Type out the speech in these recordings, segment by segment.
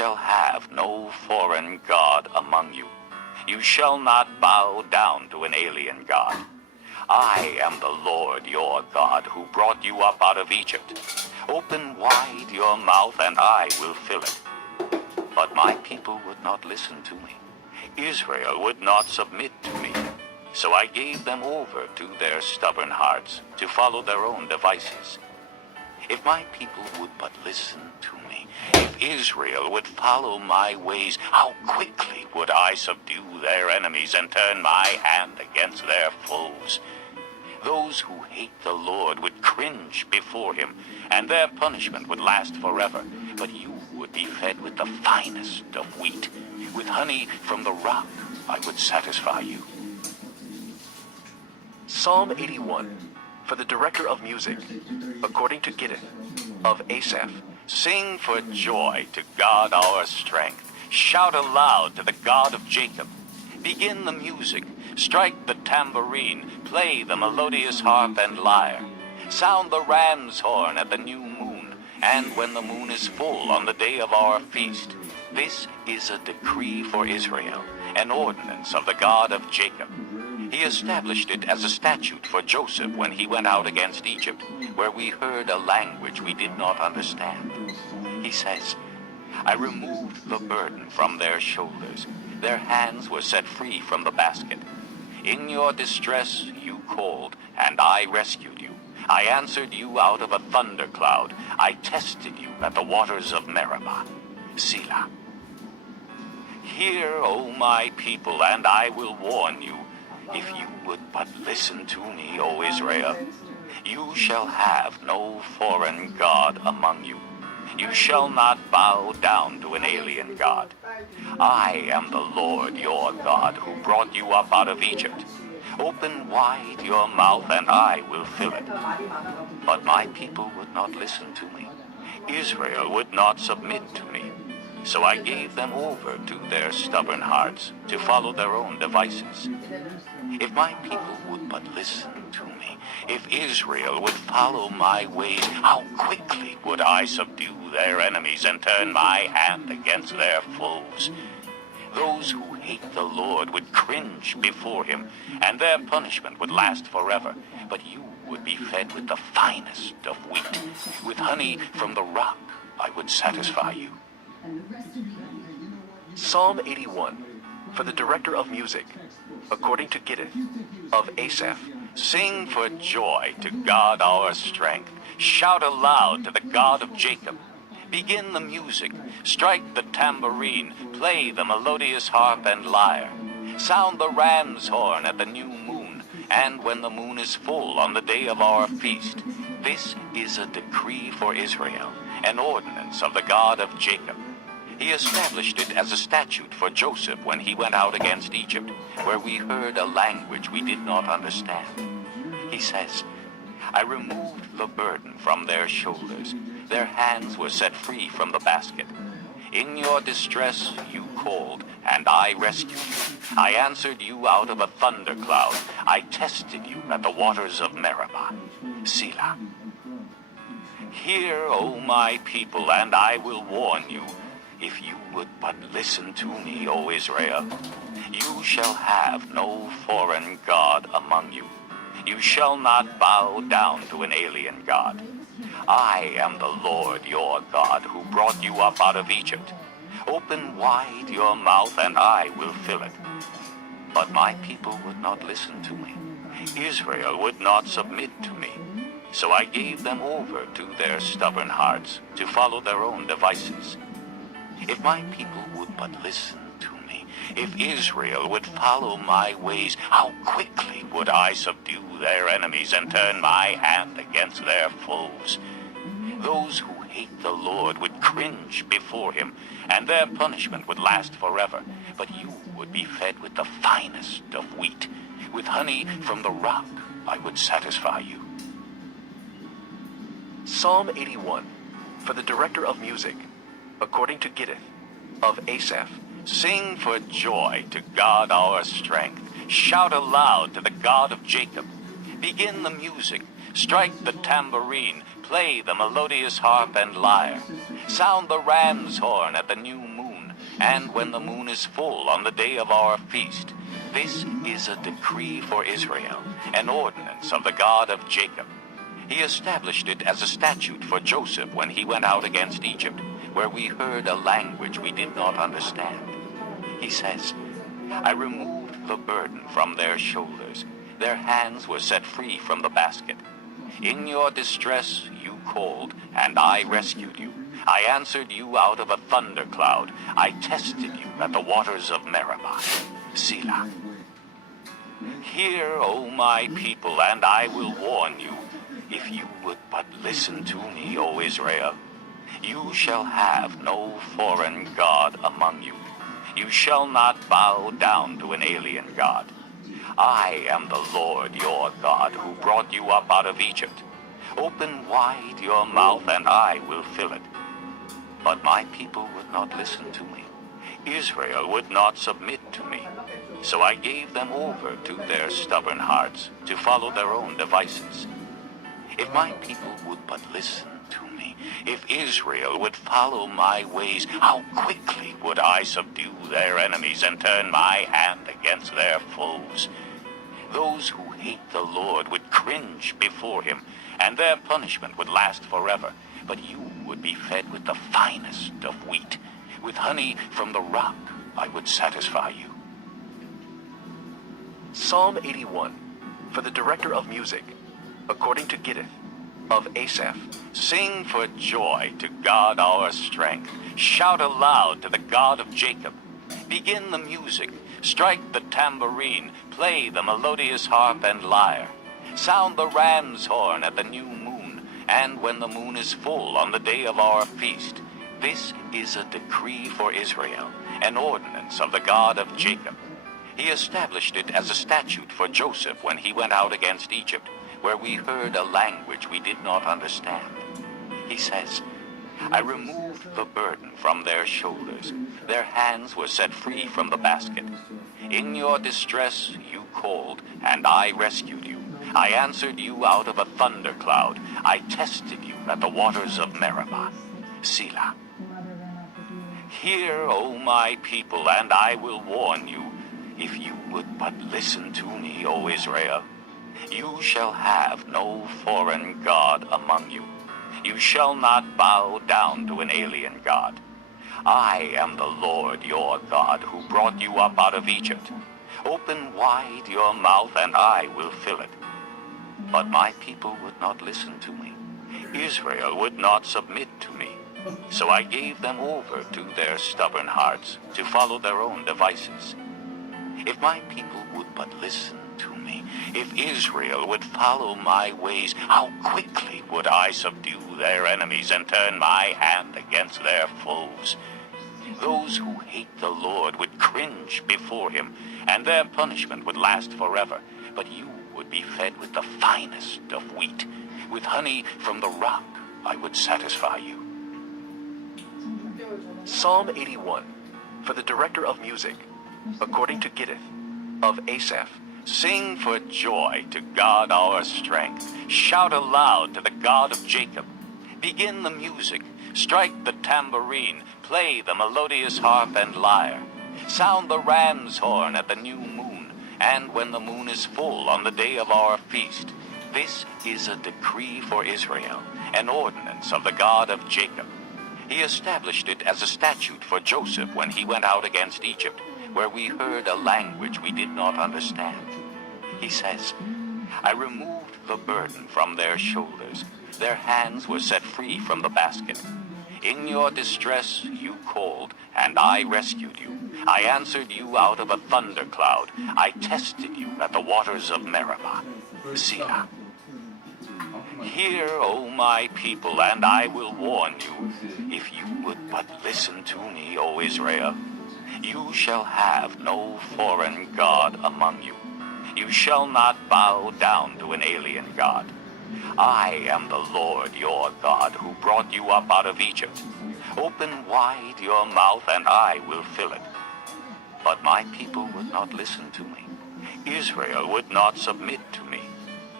shall have no foreign god among you. You shall not bow down to an alien god. I am the Lord your God who brought you up out of Egypt. Open wide your mouth and I will fill it. But my people would not listen to me. Israel would not submit to me. So I gave them over to their stubborn hearts to follow their own devices. If my people would but listen to me, if Israel would follow my ways, how quickly would I subdue their enemies and turn my hand against their foes. Those who hate the Lord would cringe before him, and their punishment would last forever. But you would be fed with the finest of wheat. With honey from the rock I would satisfy you. Psalm 81, for the director of music, according to Gittith, of Asaph. Sing for joy to God our strength. Shout aloud to the God of Jacob. Begin the music. Strike the tambourine. Play the melodious harp and lyre. Sound the ram's horn at the new moon, and when the moon is full on the day of our feast. This is a decree for Israel, an ordinance of the God of Jacob. He established it as a statute for Joseph when he went out against Egypt, where we heard a language we did not understand. He says, I removed the burden from their shoulders. Their hands were set free from the basket. In your distress you called, and I rescued you. I answered you out of a thundercloud. I tested you at the waters of Meribah. Selah. Hear, O my people, and I will warn you. If you would but listen to me, O Israel, you shall have no foreign god among you. You shall not bow down to an alien god. I am the Lord your God who brought you up out of Egypt. Open wide your mouth and I will fill it. But my people would not listen to me. Israel would not submit to me. So I gave them over to their stubborn hearts to follow their own devices. If my people would but listen to me, if Israel would follow my ways, how quickly would I subdue their enemies and turn my hand against their foes. Those who hate the Lord would cringe before him, and their punishment would last forever. But you would be fed with the finest of wheat. With honey from the rock I would satisfy you. Psalm 81, for the director of music, according to Gittith, of Asaph. Sing for joy to God our strength. Shout aloud to the God of Jacob. Begin the music. Strike the tambourine. Play the melodious harp and lyre. Sound the ram's horn at the new moon, and when the moon is full on the day of our feast. This is a decree for Israel, an ordinance of the God of Jacob. He established it as a statute for Joseph when he went out against Egypt, where we heard a language we did not understand. He says, I removed the burden from their shoulders. Their hands were set free from the basket. In your distress you called, and I rescued you. I answered you out of a thundercloud. I tested you at the waters of Meribah. Selah. Hear, O my people, and I will warn you. If you would but listen to me, O Israel, you shall have no foreign god among you. You shall not bow down to an alien god. I am the Lord your God who brought you up out of Egypt. Open wide your mouth and I will fill it. But my people would not listen to me. Israel would not submit to me. So I gave them over to their stubborn hearts to follow their own devices. If my people would but listen to me, if Israel would follow my ways, how quickly would I subdue their enemies and turn my hand against their foes. Those who hate the Lord would cringe before him, and their punishment would last forever. But you would be fed with the finest of wheat. With honey from the rock I would satisfy you. Psalm 81, for the director of music, according to Gittith, of Asaph. Sing for joy to God our strength. Shout aloud to the God of Jacob. Begin the music. Strike the tambourine. play the melodious harp and lyre. Sound the ram's horn at the new moon, and when the moon is full on the day of our feast. This is a decree for Israel, an ordinance of the God of Jacob. He established it as a statute for Joseph when he went out against Egypt, where we heard a language we did not understand. He says, I removed the burden from their shoulders. Their hands were set free from the basket. In your distress you called, and I rescued you. I answered you out of a thundercloud. I tested you at the waters of Meribah. Selah. Hear, O my people, and I will warn you. If you would but listen to me, O Israel, you shall have no foreign god among you. You shall not bow down to an alien god. I am the Lord your God, who brought you up out of Egypt. Open wide your mouth, and I will fill it. But my people would not listen to me. Israel would not submit to me. So I gave them over to their stubborn hearts, to follow their own devices. If my people would but listen to me, if Israel would follow my ways, how quickly would I subdue their enemies and turn my hand against their foes. Those who hate the Lord would cringe before him, and their punishment would last forever. But you would be fed with the finest of wheat. With honey from the rock I would satisfy you. Psalm 81, for the director of music, according to Gittith, of Asaph. Sing for joy to God our strength. Shout aloud to the God of Jacob. Begin the music. Strike the tambourine. Play the melodious harp and lyre. Sound the ram's horn at the new moon, and when the moon is full on the day of our feast. This is a decree for Israel, an ordinance of the God of Jacob. He established it as a statute for Joseph when he went out against Egypt, where we heard a language we did not understand. He says, I removed the burden from their shoulders. Their hands were set free from the basket. In your distress you called, and I rescued you. I answered you out of a thundercloud. I tested you at the waters of Meribah. Selah. Hear, O my people, and I will warn you. If you would but listen to me, O Israel, you shall have no foreign god among you. You shall not bow down to an alien god. I am the Lord your God, who brought you up out of Egypt. Open wide your mouth, and I will fill it. But my people would not listen to me. Israel would not submit to me. So I gave them over to their stubborn hearts, to follow their own devices. If my people would but listen to me, if Israel would follow my ways, how quickly would I subdue their enemies and turn my hand against their foes. Those who hate the Lord would cringe before him, and their punishment would last forever. But you would be fed with the finest of wheat. With honey from the rock I would satisfy you. Psalm 81, for the director of music, according to Gittith, of Asaph. Sing for joy to God our strength. Shout aloud to the God of Jacob. Begin the music. Strike the tambourine. Play the melodious harp and lyre. Sound the ram's horn at the new moon, and when the moon is full on the day of our feast. This is a decree for Israel, an ordinance of the God of Jacob. He established it as a statute for Joseph when he went out against Egypt, where we heard a language we did not understand. He says, I removed the burden from their shoulders. Their hands were set free from the basket. In your distress you called, and I rescued you. I answered you out of a thundercloud. I tested you at the waters of Meribah. Selah. Hear, O my people, and I will warn you. If you would but listen to me, O Israel, you shall have no foreign god among you. You shall not bow down to an alien god. I am the Lord your God, who brought you up out of Egypt. Open wide your mouth, and I will fill it. But my people would not listen to me. Israel would not submit to me.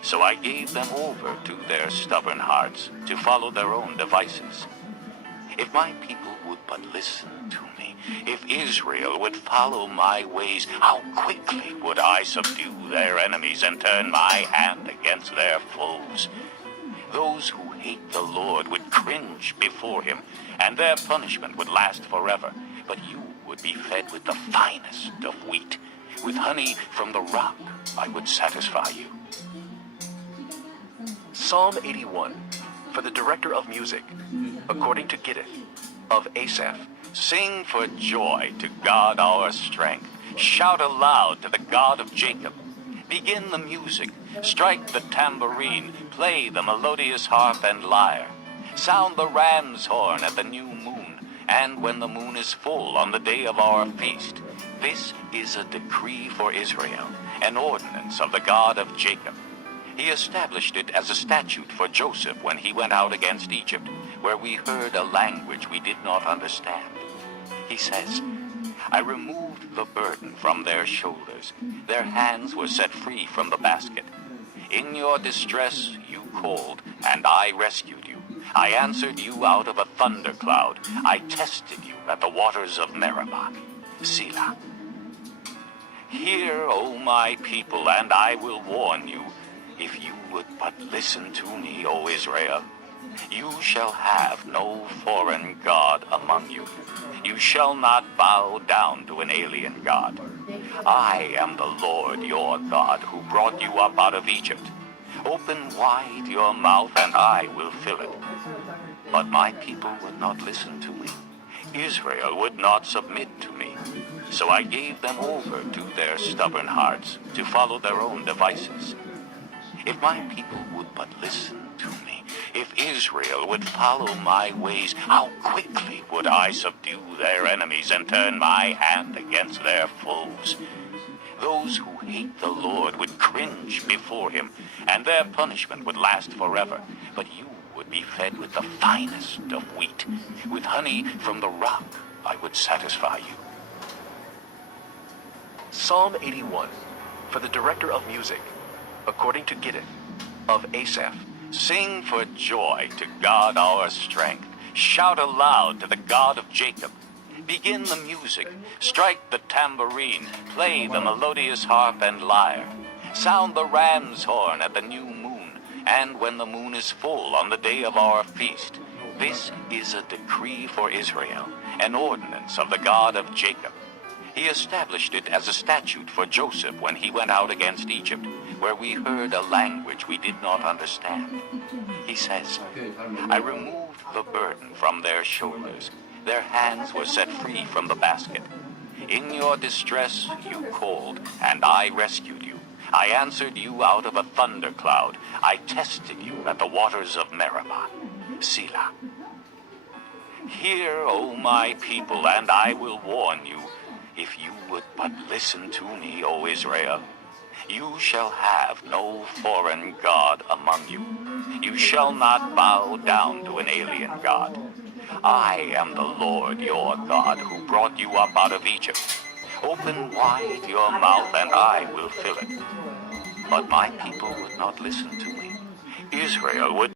So I gave them over to their stubborn hearts to follow their own devices. If my people would but listen to me, if Israel would follow my ways, how quickly would I subdue their enemies and turn my hand against their foes. Those who hate the Lord would cringe before him, and their punishment would last forever. But you would be fed with the finest of wheat. With honey from the rock I would satisfy you. Psalm 81, for the director of music, according to Gittith, of Asaph. Sing for joy to God our strength. Shout aloud to the God of Jacob. Begin the music, strike the tambourine, play the melodious harp and lyre. Sound the ram's horn at the new moon, and when the moon is full on the day of our feast. This is a decree for Israel, an ordinance of the God of Jacob. He established it as a statute for Joseph when he went out against Egypt, where we heard a language we did not understand. He says, I removed the burden from their shoulders. Their hands were set free from the basket. In your distress you called, and I rescued you. I answered you out of a thundercloud. I tested you at the waters of Meribah. Selah. Hear, O my people, and I will warn you. If you would but listen to me, O Israel, you shall have no foreign god among you. You shall not bow down to an alien god. I am the Lord your God, who brought you up out of Egypt. Open wide your mouth, and I will fill it. But my people would not listen to me. Israel would not submit to me. So I gave them over to their stubborn hearts to follow their own devices. If my people would but listen to me, if Israel would follow my ways, how quickly would I subdue their enemies and turn my hand against their foes. Those who hate the Lord would cringe before him, and their punishment would last forever. But you would be fed with the finest of wheat. With honey from the rock I would satisfy you. Psalm 81, for the director of music, according to Gittith, of Asaph. Sing for joy to God our strength. Shout aloud to the God of Jacob. Begin the music, strike the tambourine, play the melodious harp and lyre. Sound the ram's horn at the new moon, and when the moon is full on the day of our feast. This is a decree for Israel, an ordinance of the God of Jacob. He established it as a statute for Joseph when he went out against Egypt, where we heard a language we did not understand. He says, I removed the burden from their shoulders. Their hands were set free from the basket. In your distress you called, and I rescued you. I answered you out of a thundercloud. I tested you at the waters of Meribah. Selah. Hear, O my people, and I will warn you. If you would but listen to me, O Israel, you shall have no foreign god among you. You shall not bow down to an alien god. I am the Lord your God, who brought you up out of Egypt. Open wide your mouth, and I will fill it. But my people would not listen to me. Israel would